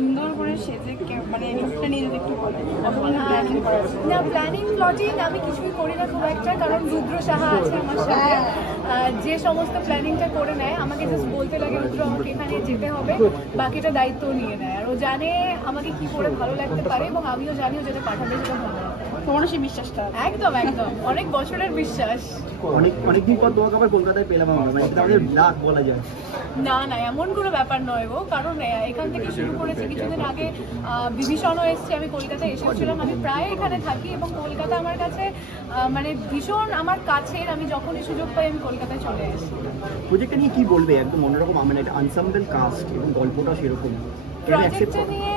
সুন্দর করে সেজে মানে লুকটা নিয়ে যদি একটু বলেন প্ল্যানিং করা না প্ল্যানিং প্লটিং আমি কিছুই করি না খুব একটা, কারণ রুদ্র সাহা আছে আমার সাথে, যে সমস্ত প্ল্যানিংটা করে নেয়। আমাকে জাস্ট বলতে লাগে রুদ্র আমাকে এখানে যেতে হবে, বাকিটা দায়িত্ব নিয়ে নেয়। আর ও জানে আমাকে কি করে ভালো লাগতে পারে এবং আমিও জানিও যেটা পাঠাবে সেটা ভালো লাগবে। তোমারও সেই বিশ্বাসটা? একদম একদম, অনেক বছরের বিশ্বাস। অনেকদিন পর তোমাকে আবার কলকাতায় পেলাম আমরা, মানে এটা আমাদের লাক বলা যায়। না না, এমন কোনো ব্যাপার নয় গো, কারণ এখান থেকে শুরু করেছি। কিছুদিন আগে বিভীষণও এসছে, আমি কলকাতায় এসেছিলাম। আমি প্রায় এখানে থাকি এবং কলকাতা আমার কাছে মানে ভীষণ আমার কাছের। আমি যখনই সুযোগ পাই আমি কলকাতায় চলে আসি। প্রজেক্টটা নিয়ে কি বলবে? একদম অন্যরকম, মানে একটা আনসাম্বল কাস্ট এবং গল্পটা সেরকম। প্রজেক্টটা নিয়ে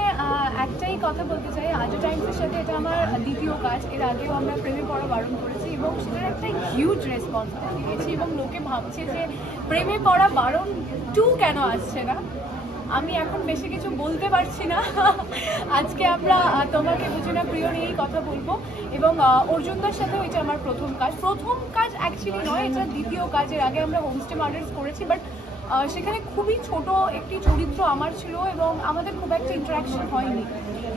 একটাই কথা বলতে চাই, আজও টাইমসের সাথে এটা আমার দ্বিতীয় কাজ। এর আগেও আমরা প্রেমে পড়া বারণ করেছি এবং সেটার একটা হিউজ রেসপন্স পেয়েছি এবং লোকে ভাবছে যে প্রেমে পড়া বারণ 2 কেন আসছে না। আমি এখন বেশি কিছু বলতে পারছি না। আজকে আমরা তোমাকে বুঝি না প্রিয় নিয়েই কথা বলবো এবং অর্জুনদার সাথেও এটা আমার প্রথম কাজ অ্যাকচুয়ালি নয়, এটা দ্বিতীয় কাজ। এর আগে আমরা হোমস্টে মার্ডার্স করেছি, বাট সেখানে খুবই ছোট একটি চরিত্র আমার ছিল এবং আমাদের খুব একটা ইন্টারাকশন হয়নি।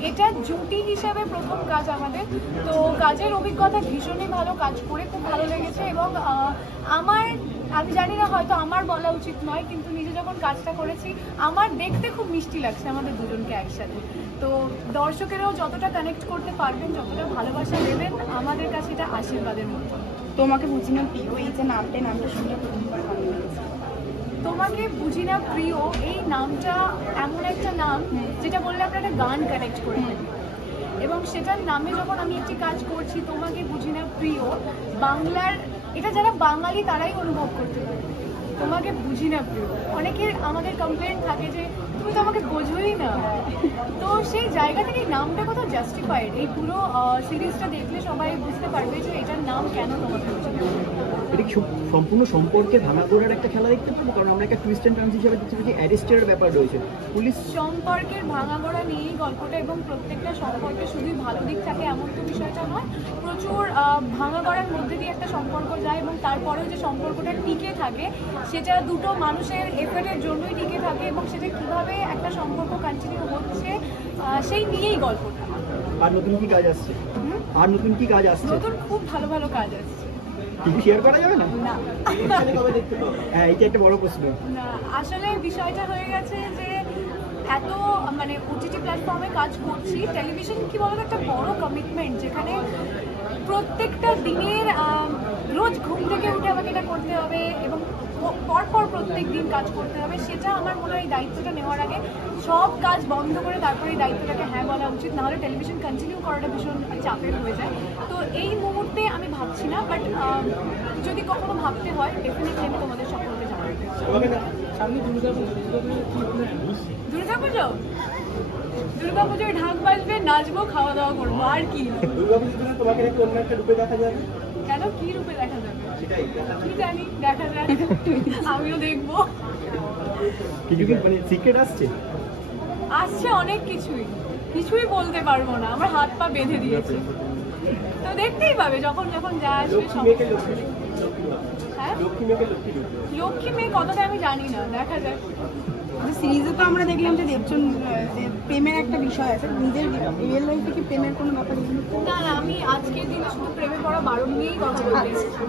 এটা জুটি হিসাবে প্রথম কাজ আমাদের। তো কাজের অভিজ্ঞতা ভীষণই ভালো, কাজ করে খুব ভালো লেগেছে এবং আমি জানি না হয়তো আমার বলা উচিত নয়, কিন্তু নিজে যখন কাজটা করেছি আমার দেখতে খুব মিষ্টি লাগছে আমাদের দুজনকে একসাথে। তো দর্শকেরাও যতটা কানেক্ট করতে পারবেন, যতটা ভালোবাসা দেবেন, আমাদের কাছে এটা আশীর্বাদের মতো। তোমাকে বুঝি না প্রিয়, এই যে নামটা শুনলে প্রথমবার ভালো লেগেছে। তোমাকে বুঝি না প্রিয় এই নামটা এমন একটা নাম যেটা বললে আমরা একটা গান কানেক্ট করে থাকি এবং সেটার নামে যখন আমি একটি কাজ করছি, তোমাকে বুঝি না প্রিয়, বাংলার এটা যারা বাঙালি তারাই অনুভব করতে পারে। তোমাকে বুঝি না প্রিয়, অনেকের আমাদের কমপ্লেন থাকে যে তুমি তো আমাকে বোঝোই না। তো সেই জায়গা থেকে নামটা কোথাও জাস্টিফাইড। এই পুরো সিরিজটা দেখলে সবাই বুঝতে পারবে যে এটার নাম কেন তোমাকে বুঝি না। এটা কি সম্পূর্ণ সম্পর্কে ভাঙাগোড়ার একটা খেলা দেখতে পাবো? কারণ আমরা একটা টুইস্ট অ্যান্ড টার্নস হিসেবে দেখতে পাচ্ছি অ্যারেস্টের ব্যাপার রয়েছে, পুলিশ সম্পর্কের ভাঙাগোড়া নিয়েই গল্পটা এবং প্রত্যেকটা সম্পর্কে শুধুই ভালো দিক থাকে এমন তো বিষয়টা নয়। প্রচুর ভাঙাগোড়ার মধ্যে দিয়ে একটা সম্পর্ক যায় এবং তারপরেও যে সম্পর্কটা টিকে থাকে সেটা দুটো মানুষের এফের্টের জন্যই টিকে থাকে এবং সেটা কীভাবে একটা সম্পর্ক কন্টিনিউ হচ্ছে সেই নিয়েই গল্পটা। আর নতুন কি কাজ আসছে? নতুন খুব ভালো ভালো কাজ আসছে। কিছু শেয়ার করা যাবে না? না, হ্যাঁ, এটা একটা বড় প্রশ্ন। না, আসলে বিষয়টা হয়ে গেছে যে এত মানে ওটিটি প্ল্যাটফর্মে কাজ করছি। টেলিভিশন কি বলতো একটা বড় কমিটমেন্ট, যেখানে প্রত্যেকটা দিনের রোজ ঘুম থেকে উঠে আমাকে এটা করতে হবে এবং পরপর প্রত্যেক দিন কাজ করতে হবে। সেটা আমার মনে হয় এই দায়িত্বটা নেওয়ার আগে সব কাজ বন্ধ করে তারপরে এই দায়িত্বটাকে হ্যাঁ বলা উচিত, নাহলে টেলিভিশন কন্টিনিউ করাটা ভীষণ চাপের হয়ে যায়। তো এই মুহূর্তে আমি ভাবছি না, বাট যদি কখনো ভাবতে হয় ডেফিনেটলি আমি তোমাদের সকলকে জানাবো। দুর্গাপুজোয় ঢাক বাজবে, নাচবো, খাওয়া দাওয়া করবো, আর কি। কেন, কি রূপে দেখা যাবে? কি জানি, দেখা যায়, আমিও দেখবো। কিছু কি মানে সিক্রেট আসছে অনেক কিছুই বলতে পারবো না, আমার হাত পা বেঁধে দিয়েছে। তো দেখতেই পাবে যখন যা আসবে সব। হ্যাঁ, লক্ষ্মী মেয়ে কতটা আমি জানি না, দেখা যায়। সিরিজে তো আমরা দেখলাম যে দেবচন যে প্রেমের একটা বিষয় আছে, নিজের রিয়েল লাইফে কি প্রেমের কোনো ব্যাপার? না, আমি আজকের দিনে শুধু প্রেমে পড়া বারণ নিয়েই কথা বলতে এসেছি।